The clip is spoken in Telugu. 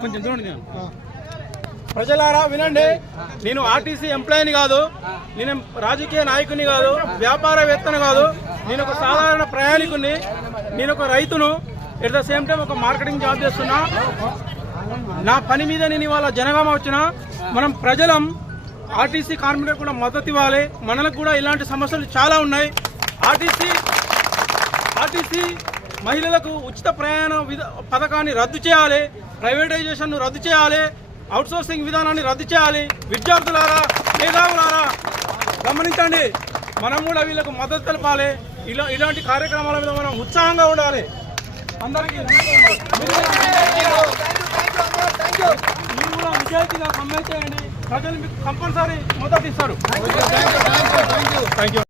కొంచెం చూడండి. ప్రజలారా వినండి, నేను ఆర్టీసీ ఎంప్లాయీని కాదు, నేను రాజకీయ నాయకుని కాదు, వ్యాపారవేత్తను కాదు, నేను ఒక సాధారణ ప్రయాణికుని, నేను ఒక రైతును, ఎట్ ద సేమ్ టైం ఒక మార్కెటింగ్ జాబ్ చేస్తున్నా. నా పని మీద నేను ఇవాళ జనగామ వచ్చిన. మనం ప్రజలం ఆర్టీసీ కార్మికులకు కూడా మద్దతు ఇవ్వాలి. మనకు కూడా ఇలాంటి సమస్యలు చాలా ఉన్నాయి. ఆర్టీసీ మహిళలకు ఉచిత ప్రయాణ పథకాన్ని రద్దు చేయాలి, ప్రైవేటైజేషన్ను రద్దు చేయాలి, అవుట్సోర్సింగ్ విధానాన్ని రద్దు చేయాలి. విద్యార్థులారా, మేధావులారా గమనించండి, మనం కూడా వీళ్ళకు మద్దతు తెలపాలి. ఇలాంటి కార్యక్రమాల మీద మనం ఉత్సాహంగా ఉండాలి. అందరికీ మీరు కూడా విజయతిగా కమ్మే చేయండి. ప్రజలు మీకు కంపల్సరీ మద్దతు ఇస్తారు. Thank you.